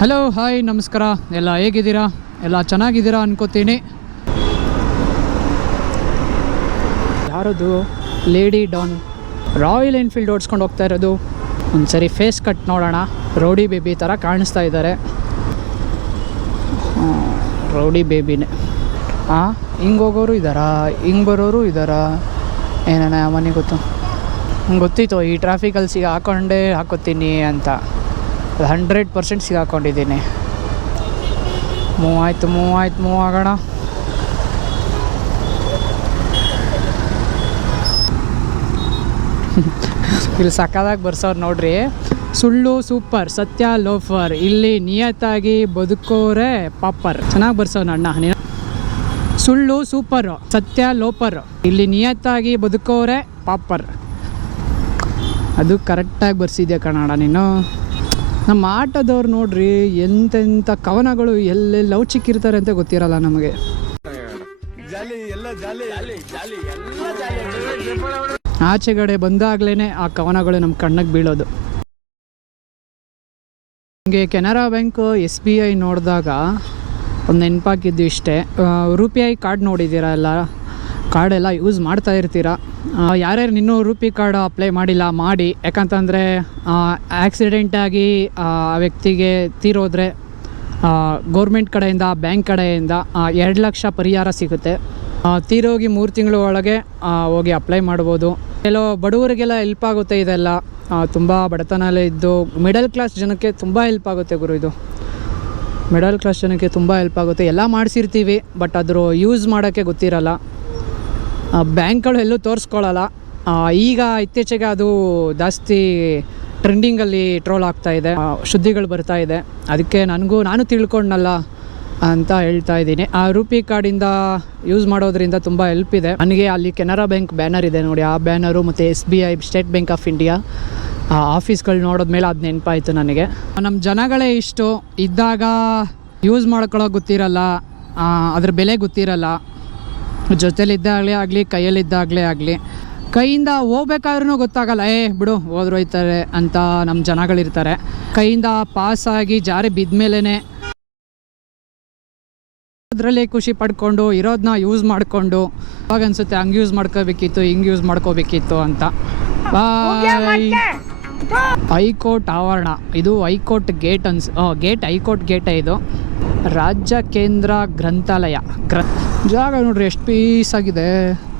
Hello hi ನಮಸ್ಕಾರ, ಎಲ್ಲ ಹೇಗಿದ್ದೀರಾ? ಎಲ್ಲ ಚೆನ್ನಾಗಿದ್ದೀರಾ ಅನ್ಕೋತೀನಿ. ಯಾರದು? ಲೇಡಿ ಡಾನ್ ರಾಯಲ್ ಎನ್ಫೀಲ್ಡ್ ಓಡಿಸ್ಕೊಂಡು ಹೋಗ್ತಾ ಇರೋದು. ಒಂದು ಸರಿ ಫೇಸ್ ಕಟ್ ನೋಡೋಣ. ರೌಡಿ ಬೇಬಿ ಥರ ಕಾಣಿಸ್ತಾ ಇದ್ದಾರೆ. ರೌಡಿ ಬೇಬಿನೇ. ಹಿಂಗೆ ಹೋಗೋರು ಇದ್ದಾರಾ, ಹಿಂಗೆ ಬರೋರು ಇದ್ದಾರಾ? ಏನಾನ ಮನೆ ಗೊತ್ತು, ಗೊತ್ತಿತ್ತು ಈ ಟ್ರಾಫಿಕಲ್ಲಿ ಹಾಕೊಂಡೇ ಹಾಕೋತೀನಿ ಅಂತ. 100% ಸಿಗಾಕೊಂಡಿದ್ದೀನಿ. ಮೂವ್ ಆಗೋಣ. ಇಲ್ಲಿ ಸಕ್ಕದಾಗಿ ಬರ್ಸೋರು ನೋಡ್ರಿ. ಸುಳ್ಳು ಸೂಪರ್, ಸತ್ಯ ಲೋಫರ್, ಇಲ್ಲಿ ನಿಯತ್ತಾಗಿ ಬದುಕೋರೆ ಪಾಪರ್. ಚೆನ್ನಾಗಿ ಬರ್ಸೋನು ಅಣ್ಣ ನೀನು. ಸುಳ್ಳು ಸೂಪರ್, ಸತ್ಯ ಲೋಪರ್, ಇಲ್ಲಿ ನಿಯತ್ತಾಗಿ ಬದುಕೋರೆ ಪಾಪರ್. ಅದು ಕರೆಕ್ಟಾಗಿ ಬರ್ಸಿದ್ಯಾ ಕನ್ನಡ ನೀನು. ನಮ್ಮ ಆಟೋದವ್ರು ನೋಡ್ರಿ ಎಂತೆಂಥ ಕವನಗಳು ಎಲ್ಲೆಲ್ಲಿ ಲೌಚಿಕ್ಕಿರ್ತಾರೆ ಅಂತ ಗೊತ್ತಿರಲ್ಲ ನಮಗೆ. ಆಚೆಗಡೆ ಬಂದಾಗ್ಲೇ ಆ ಕವನಗಳು ನಮ್ಮ ಕಣ್ಣಿಗೆ ಬೀಳೋದು. ನನಗೆ ಕೆನರಾ ಬ್ಯಾಂಕ್ SBI ನೋಡಿದಾಗ ಒಂದು ನೆನಪಾಗಿದ್ದು ಇಷ್ಟೇ. ರೂಪಿ ಕಾರ್ಡ್ ನೋಡಿದ್ದೀರಾ ಎಲ್ಲ, ಕಾರ್ಡೆಲ್ಲ ಯೂಸ್ ಮಾಡ್ತಾ ಇರ್ತೀರ. ಯಾರ್ಯಾರು ಇನ್ನೂ ರೂಪಿ ಕಾರ್ಡ್ ಅಪ್ಲೈ ಮಾಡಿಲ್ಲ ಮಾಡಿ. ಯಾಕಂತಂದರೆ ಆಕ್ಸಿಡೆಂಟಾಗಿ ಆ ವ್ಯಕ್ತಿಗೆ ತೀರೋದ್ರೆ ಗೌರ್ಮೆಂಟ್ ಕಡೆಯಿಂದ, ಬ್ಯಾಂಕ್ ಕಡೆಯಿಂದ 2 ಲಕ್ಷ ಪರಿಹಾರ ಸಿಗುತ್ತೆ. ತೀರೋಗಿ 3 ತಿಂಗಳ ಒಳಗೆ ಹೋಗಿ ಅಪ್ಲೈ ಮಾಡ್ಬೋದು. ಕೆಲವು ಬಡವರಿಗೆಲ್ಲ ಹೆಲ್ಪ್ ಆಗುತ್ತೆ ಇದೆಲ್ಲ. ತುಂಬ ಬಡತನಲ್ಲೇ ಇದ್ದು ಮಿಡಲ್ ಕ್ಲಾಸ್ ಜನಕ್ಕೆ ತುಂಬ ಹೆಲ್ಪ್ ಆಗುತ್ತೆ ಗುರು. ಇದು ಮಿಡಲ್ ಕ್ಲಾಸ್ ಜನಕ್ಕೆ ತುಂಬ ಹೆಲ್ಪ್ ಆಗುತ್ತೆ. ಎಲ್ಲ ಮಾಡಿಸಿರ್ತೀವಿ, ಬಟ್ ಅದ್ರ ಯೂಸ್ ಮಾಡೋಕ್ಕೆ ಗೊತ್ತಿರಲ್ಲ. ಬ್ಯಾಂಕ್ಗಳು ಎಲ್ಲೂ ತೋರಿಸ್ಕೊಳ್ಳಲ್ಲ. ಈಗ ಇತ್ತೀಚೆಗೆ ಅದು ಜಾಸ್ತಿ ಟ್ರೆಂಡಿಂಗಲ್ಲಿ ಟ್ರೋಲ್ ಆಗ್ತಾಯಿದೆ, ಸುದ್ದಿಗಳು ಬರ್ತಾ ಇದೆ. ಅದಕ್ಕೆ ನಾನು ತಿಳ್ಕೊಂಡಲ್ಲ ಅಂತ ಹೇಳ್ತಾ ಇದ್ದೀನಿ. ಆ ರೂಪಿ ಕಾರ್ಡಿಂದ ಯೂಸ್ ಮಾಡೋದ್ರಿಂದ ತುಂಬ ಹೆಲ್ಪ್ ಇದೆ ನನಗೆ. ಅಲ್ಲಿ ಕೆನರಾ ಬ್ಯಾಂಕ್ ಬ್ಯಾನರ್ ಇದೆ ನೋಡಿ, ಆ ಬ್ಯಾನರು ಮತ್ತು SBI State Bank of India ಆಫೀಸ್ಗಳು ನೋಡಿದ್ಮೇಲೆ ಅದು ನೆನಪಾಯಿತು ನನಗೆ. ನಮ್ಮ ಜನಗಳೇ ಇಷ್ಟು ಇದ್ದಾಗ ಯೂಸ್ ಮಾಡ್ಕೊಳ್ಳೋಕೆ ಗೊತ್ತಿರಲ್ಲ, ಅದ್ರ ಬೆಲೆ ಗೊತ್ತಿರಲ್ಲ. ಜೊತೆಲಿದ್ದಾಗಲೇ ಆಗಲಿ, ಕೈಯಲ್ಲಿದ್ದಾಗಲೇ ಆಗಲಿ, ಕೈಯಿಂದ ಹೋಗ್ಬೇಕಾದ್ರೂ ಗೊತ್ತಾಗಲ್ಲ. ಬಿಡು ಹೋದ್ರು ಹೋಯ್ತಾರೆ ಅಂತ ನಮ್ಮ ಜನಗಳಿರ್ತಾರೆ. ಕೈಯಿಂದ ಪಾಸಾಗಿ ಜಾರಿ ಬಿದ್ಮೇಲೆ ಅದರಲ್ಲಿ ಖುಷಿ ಪಡ್ಕೊಂಡು ಇರೋದನ್ನ ಯೂಸ್ ಮಾಡಿಕೊಂಡು ಅವಾಗ ಅನಿಸುತ್ತೆ ಹಂಗೆ ಯೂಸ್ ಮಾಡ್ಕೋಬೇಕಿತ್ತು, ಹಿಂಗೆ ಯೂಸ್ ಮಾಡ್ಕೋಬೇಕಿತ್ತು ಅಂತ. ಹೈಕೋರ್ಟ್ ಆವರಣ ಇದು. ಹೈಕೋರ್ಟ್ ಗೇಟ್ ಗೇಟ್ ಹೈಕೋರ್ಟ್ ಗೇಟೇ ಇದು. ರಾಜ್ಯ ಕೇಂದ್ರ ಗ್ರಂಥಾಲಯ ಜಾಗ ನೋಡ್ರಿ ಎಷ್ಟು ಪೀಸಾಗಿದೆ.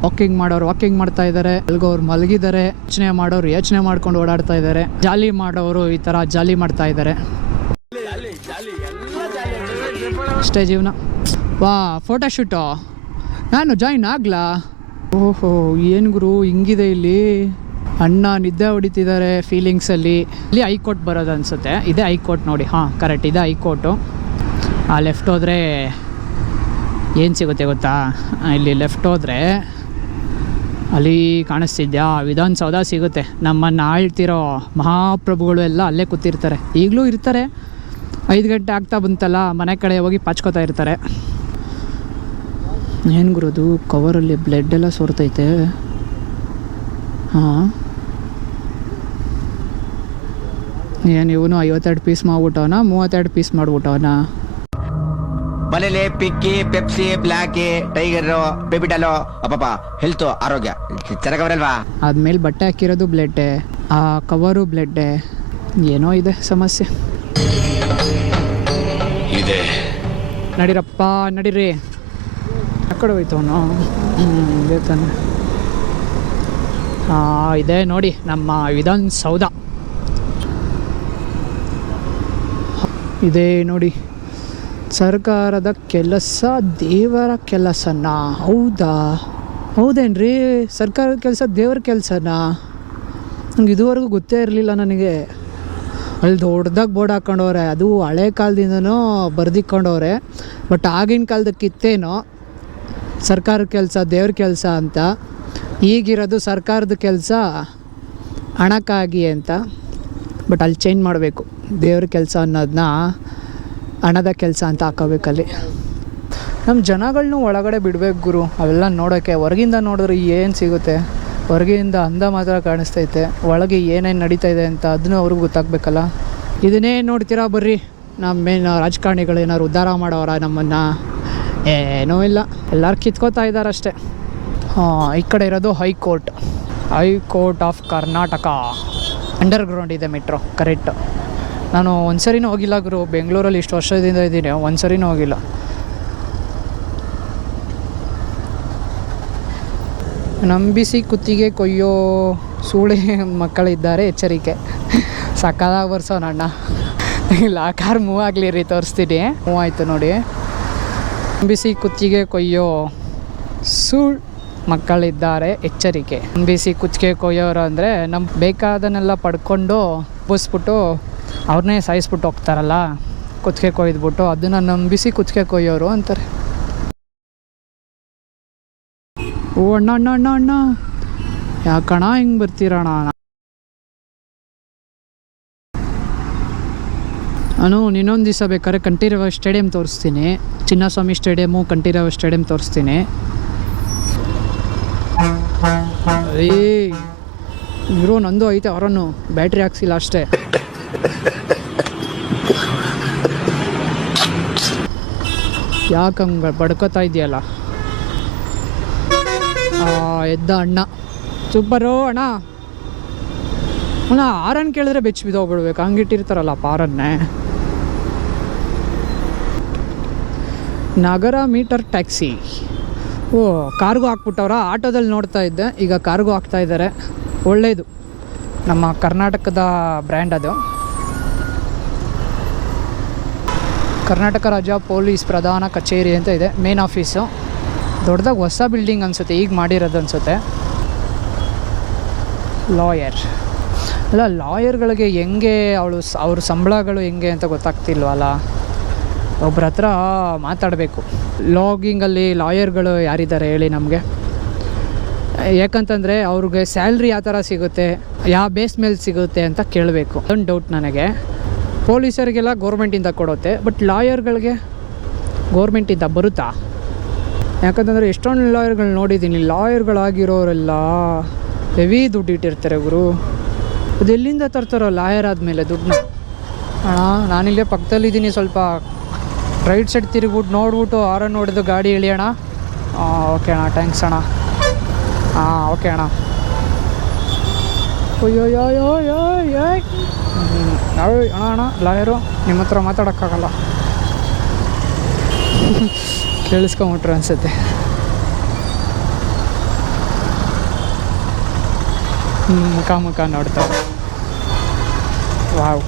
ವಾಕಿಂಗ್ ಮಾಡೋರು ವಾಕಿಂಗ್ ಮಾಡ್ತಾ ಇದ್ದಾರೆ, ಮಲಗೋರು ಮಲಗಿದ್ದಾರೆ, ಯೋಚನೆ ಮಾಡೋರು ಯೋಚನೆ ಮಾಡ್ಕೊಂಡು ಓಡಾಡ್ತಾ ಇದ್ದಾರೆ, ಜಾಲಿ ಮಾಡೋರು ಈ ಥರ ಜಾಲಿ ಮಾಡ್ತಾ ಇದ್ದಾರೆ. ಅಷ್ಟೇ ಜೀವನ. ಫೋಟೋಶೂಟು ನಾನು ಜಾಯಿನ್ ಆಗ್ಲಾ? ಓಹೋ ಏನು ಗುರು ಹಿಂಗಿದೆ ಇಲ್ಲಿ. ಅಣ್ಣ ನಿದ್ದೆ ಹೊಡಿತಿದ್ದಾರೆ ಫೀಲಿಂಗ್ಸಲ್ಲಿ. ಇಲ್ಲಿ ಹೈಕೋರ್ಟ್ ಬರೋದು ಅನಿಸುತ್ತೆ. ಇದೇ ಹೈಕೋರ್ಟ್ ನೋಡಿ. ಕರೆಕ್ಟ್, ಇದೆ ಹೈಕೋರ್ಟು. ಲೆಫ್ಟ್ ಹೋದರೆ ಏನು ಸಿಗುತ್ತೆ ಗೊತ್ತಾ? ಇಲ್ಲಿ ಲೆಫ್ಟ್ ಹೋದರೆ ಅಲ್ಲಿ ಕಾಣಿಸ್ತಿದ್ಯಾ ವಿಧಾನಸೌಧ ಸಿಗುತ್ತೆ. ನಮ್ಮನ್ನು ಆಳ್ತಿರೋ ಮಹಾಪ್ರಭುಗಳು ಎಲ್ಲ ಅಲ್ಲೇ ಕೂತಿರ್ತಾರೆ, ಈಗಲೂ ಇರ್ತಾರೆ. 5 ಗಂಟೆ ಆಗ್ತಾ ಬಂತಲ್ಲ, ಮನೆ ಕಡೆ ಹೋಗಿ ಪಾಚ್ಕೋತಾ ಇರ್ತಾರೆ. ಏನು ಗುರುದು ಕವರಲ್ಲಿ ಬ್ಲಡ್ ಎಲ್ಲ ಸೋರ್ತೈತೆ. ಏನು ಇವನು 52 ಪೀಸ್ ಮಾಡ್ಬಿಟ್ಟವನ, 32 ಪೀಸ್ ಮಾಡ್ಬಿಟ್ಟವನ. ಮನೇಲಿ ಪಿಕ್ಕಿ, ಪೆಪ್ಸಿ, ಬ್ಲಾಕಿ, ಟೈಗರ್, ಬೆಬಿಟಲು, ಅಪ್ಪ ಹೆಲ್ತ್ ಆರೋಗ್ಯ ಚೆನ್ನಾಗವರಲ್ವಾ? ಆದ್ಮೇಲೆ ಬಟ್ಟೆ ಹಾಕಿರೋದು ಬ್ಲಡ್ಡೆ, ಆ ಕವರು ಬ್ಲಡ್ಡೆ. ಏನೋ ಇದೆ ಸಮಸ್ಯೆ. ಇದೆ ನಡೀರಪ್ಪ ನಡೀರಿ. ಆ ಕಡೆ ಹೋಯ್ತವನು. ಇದೆ ತಾನೆ. ಇದೆ ನೋಡಿ ನಮ್ಮ ವಿಧಾನಸೌಧ ಇದೆ ನೋಡಿ. ಸರ್ಕಾರದ ಕೆಲಸ ದೇವರ ಕೆಲಸನಾ? ಹೌದೇನ್ರಿ? ಸರ್ಕಾರದ ಕೆಲಸ ದೇವರ ಕೆಲಸನಾ? ನಂಗೆ ಇದುವರೆಗೂ ಗೊತ್ತೇ ಇರಲಿಲ್ಲ ನನಗೆ. ಅಲ್ಲಿ ದೊಡ್ಡದಾಗಿ ಬೋರ್ಡ್ ಹಾಕ್ಕೊಂಡವ್ರೆ, ಅದು ಹಳೆ ಕಾಲದಿಂದನೂ ಬರ್ದಿಕ್ಕೊಂಡವ್ರೆ. ಬಟ್ ಆಗಿನ ಕಾಲದಕ್ಕಿತ್ತೇನೋ ಸರ್ಕಾರದ ಕೆಲಸ ದೇವ್ರ ಕೆಲಸ ಅಂತ. ಈಗಿರೋದು ಸರ್ಕಾರದ ಕೆಲಸ ಹಣಕ್ಕಾಗಿ ಅಂತ. ಬಟ್ ಅಲ್ಲಿ ಚೇಂಜ್ ಮಾಡಬೇಕು, ದೇವ್ರ ಕೆಲಸ ಅನ್ನೋದನ್ನ ಹಣದ ಕೆಲಸ ಅಂತ ಹಾಕೋಬೇಕಲ್ಲಿ. ನಮ್ಮ ಜನಗಳನ್ನೂ ಒಳಗಡೆ ಬಿಡಬೇಕು ಗುರು, ಅವೆಲ್ಲ ನೋಡೋಕ್ಕೆ. ಹೊರಗಿಂದ ನೋಡಿದ್ರೆ ಏನು ಸಿಗುತ್ತೆ? ಹೊರಗಿಂದ ಅಂದ ಮಾತ್ರ ಕಾಣಿಸ್ತೈತೆ, ಒಳಗೆ ಏನೇನು ನಡೀತಾ ಇದೆ ಅಂತ ಅದನ್ನು ಅವ್ರಿಗೆ ಗೊತ್ತಾಗಬೇಕಲ್ಲ. ಇದನ್ನೇ ನೋಡ್ತೀರಾ ಬರ್ರಿ, ನಮ್ಮೇನು ರಾಜಕಾರಣಿಗಳು ಏನಾದ್ರು ಉದ್ಧಾರ ಮಾಡೋರ ನಮ್ಮನ್ನು? ಏನೂ ಇಲ್ಲ, ಎಲ್ಲರೂ ಕಿತ್ಕೋತಾ ಇದ್ದಾರೆ ಅಷ್ಟೇ. ಈ ಕಡೆ ಇರೋದು ಹೈಕೋರ್ಟ್ ಆಫ್ ಕರ್ನಾಟಕ. ಅಂಡರ್ಗ್ರೌಂಡ್ ಇದೆ ಮೆಟ್ರೋ, ಕರೆಕ್ಟ್. ನಾನು ಒಂದು ಸರಿನೂ ಹೋಗಿಲ್ಲ ಗುರು, ಬೆಂಗಳೂರಲ್ಲಿ ಇಷ್ಟು ವರ್ಷದಿಂದ ಇದ್ದೀನಿ, ಒಂದು ಸರಿನೂ ಹೋಗಿಲ್ಲ. ನಂಬಿಸಿ ಕುತ್ತಿಗೆ ಕೊಯ್ಯೋ ಸೂಳೆ ಮಕ್ಕಳಿದ್ದಾರೆ, ಎಚ್ಚರಿಕೆ. ಸಕ್ಕದಾಗಿ ಬರ್ಸೋಣ ಅಣ್ಣ. ಇಲ್ಲ, ಕಾರ್ ಮೂವ್ ಆಗಲಿ ರೀ, ತೋರಿಸ್ತೀನಿ. ಮೂವ್ ಆಯಿತು ನೋಡಿ. ನಂಬಿಸಿ ಕುತ್ತಿಗೆ ಕೊಯ್ಯೋ ಸೂಳ್ ಮಕ್ಕಳಿದ್ದಾರೆ, ಎಚ್ಚರಿಕೆ. ನಂಬಿಸಿ ಕುತ್ತಿಗೆ ಕೊಯ್ಯೋರು ಅಂದರೆ ನಮ್ಮ ಬೇಕಾದನ್ನೆಲ್ಲ ಪಡ್ಕೊಂಡು ಬೂಸ್ಬಿಟ್ಟು ಅವ್ರನ್ನೇ ಸಾಯಿಸ್ಬಿಟ್ಟು ಹೋಗ್ತಾರಲ್ಲ, ಕುತ್ತಿಗೆ ಕೊಯ್ದುಬಿಟ್ಟು, ಅದನ್ನು ನಂಬಿಸಿ ಕುತ್ತಿಗೆ ಕೊಯ್ಯೋರು ಅಂತಾರೆ. ಓ ಅಣ್ಣ ಅಣ್ಣ ಅಣ್ಣ ಅಣ್ಣ, ಯಾಕಣ್ಣ ಹಿಂಗೆ ಬರ್ತೀರಣ್ಣ? ನಾನು ಇನ್ನೊಂದು ದಿವಸ ಬೇಕಾದ್ರೆ ಕಂಠೀರವ ಸ್ಟೇಡಿಯಂ ತೋರಿಸ್ತೀನಿ, ಚಿನ್ನಸ್ವಾಮಿ ಸ್ಟೇಡಿಯಮು, ಕಂಠೀರವ ಸ್ಟೇಡಿಯಂ ತೋರಿಸ್ತೀನಿ. ಇರೋ ನಂದು ಐತೆ, ಅವರನ್ನು ಬ್ಯಾಟ್ರಿ ಹಾಕ್ಸಿಲ್ಲ ಅಷ್ಟೇ. ಯಾಕಂಗೆ ಬಡ್ಕೋತಾ ಇದೆಯಲ್ಲ? ಎದ್ದ ಅಣ್ಣ, ಸೂಪರು ಅಣ್ಣ. ಆರನ್ ಕೇಳಿದ್ರೆ ಬೆಚ್ಚ ಬಿದ್ದೋಗ್ಬಿಡ್ಬೇಕು, ಹಂಗಿಟ್ಟಿರ್ತಾರಲ್ಲ ಪಾರನ್ನೇ. ನಗರ ಮೀಟರ್ ಟ್ಯಾಕ್ಸಿ. ಓ, ಕಾರ್ಗೂ ಹಾಕ್ಬಿಟ್ಟವ್ರ? ಆಟೋದಲ್ಲಿ ನೋಡ್ತಾ ಇದ್ದೆ, ಈಗ ಕಾರ್ಗೂ ಹಾಕ್ತಾ ಇದ್ದಾರೆ. ಒಳ್ಳೆಯದು, ನಮ್ಮ ಕರ್ನಾಟಕದ ಬ್ರ್ಯಾಂಡ್ ಅದು. ಕರ್ನಾಟಕ ರಾಜ್ಯ ಪೊಲೀಸ್ ಪ್ರಧಾನ ಕಚೇರಿ ಅಂತ ಇದೆ, ಮೇನ್ ಆಫೀಸು. ದೊಡ್ಡದಾಗಿ ಹೊಸ ಬಿಲ್ಡಿಂಗ್ ಅನಿಸುತ್ತೆ, ಈಗ ಮಾಡಿರೋದು ಅನಿಸುತ್ತೆ. ಲಾಯರ್ ಅಲ್ಲ, ಲಾಯರ್ಗಳಿಗೆ ಹೆಂಗೆ ಅವ್ರ ಸಂಬಳಗಳು ಹೆಂಗೆ ಅಂತ ಗೊತ್ತಾಗ್ತಿಲ್ವಲ್ಲ. ಒಬ್ಬರ ಹತ್ರ ಮಾತಾಡಬೇಕು. ಲಾಗಿಂಗಲ್ಲಿ ಲಾಯರ್ಗಳು ಯಾರಿದ್ದಾರೆ ಹೇಳಿ ನಮಗೆ? ಯಾಕಂತಂದರೆ ಅವ್ರಿಗೆ ಸ್ಯಾಲ್ರಿ ಯಾವ ಥರ ಸಿಗುತ್ತೆ, ಯಾವ ಬೇಸ್ ಮೇಲೆ ಸಿಗುತ್ತೆ ಅಂತ ಕೇಳಬೇಕು. ಒಂದು ಡೌಟ್ ನನಗೆ. ಪೊಲೀಸರಿಗೆಲ್ಲ ಗೌರ್ಮೆಂಟಿಂದ ಕೊಡುತ್ತೆ, ಬಟ್ ಲಾಯರ್ಗಳಿಗೆ ಗೌರ್ಮೆಂಟಿಂದ ಬರುತ್ತಾ? ಯಾಕಂತಂದರೆ ಎಷ್ಟೊಂದು ಲಾಯರ್ಗಳು ನೋಡಿದ್ದೀನಿ, ಲಾಯರ್ಗಳಾಗಿರೋರೆಲ್ಲ ಹೆವಿ ದುಡ್ಡು ಇಟ್ಟಿರ್ತಾರೆ ಗುರು. ಅದು ಎಲ್ಲಿಂದ ತರ್ತಾರೋ ಲಾಯರ್ ಆದಮೇಲೆ ದುಡ್ಡನ್ನ? ಅಣ್ಣ, ನಾನಿಲ್ಲೇ ಪಕ್ಕದಲ್ಲಿದ್ದೀನಿ, ಸ್ವಲ್ಪ ರೈಟ್ ಸೈಡ್ ತಿರುಗ್ಬಿಟ್ಟು ನೋಡ್ಬಿಟ್ಟು ಆರನ್ನು ನೋಡಿದ್ದು ಗಾಡಿ ಇಳಿಯೋಣ. ಓಕೆ ಅಣ್ಣ, ಥ್ಯಾಂಕ್ಸ್ ಅಣ್ಣ. ಓಕೆ ಅಣ್ಣ. ಅಯ್ಯೋ ಅಣ್ಣ ಲಾಯರು, ನಿಮ್ಮ ಹತ್ರ ಮಾತಾಡೋಕ್ಕಾಗಲ್ಲ. ಕೇಳಿಸ್ಕೊಂಬಿಟ್ರು ಅನಿಸುತ್ತೆ. ಮುಖ ನೋಡ್ತಾರೆ. ವಾವ್.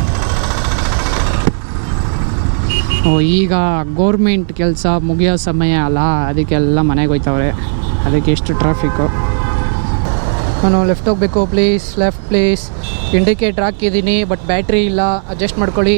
ಈಗ ಗೋರ್ಮೆಂಟ್ ಕೆಲಸ ಮುಗಿಯೋ ಸಮಯ ಅಲ್ಲ, ಅದಕ್ಕೆಲ್ಲ ಮನೆಗೆ ಹೋಯ್ತವ್ರೆ, ಅದಕ್ಕೆ ಎಷ್ಟು ಟ್ರಾಫಿಕ್ಕು. ನಾನು ಲೆಫ್ಟ್ ಹೋಗಬೇಕು, ಪ್ಲೀಸ್ ಲೆಫ್ಟ್ ಪ್ಲೀಸ್. ಇಂಡಿಕೇಟ್ರ್ ಹಾಕಿದ್ದೀನಿ, ಬಟ್ ಬ್ಯಾಟ್ರಿ ಇಲ್ಲ, ಅಡ್ಜಸ್ಟ್ ಮಾಡ್ಕೊಳ್ಳಿ.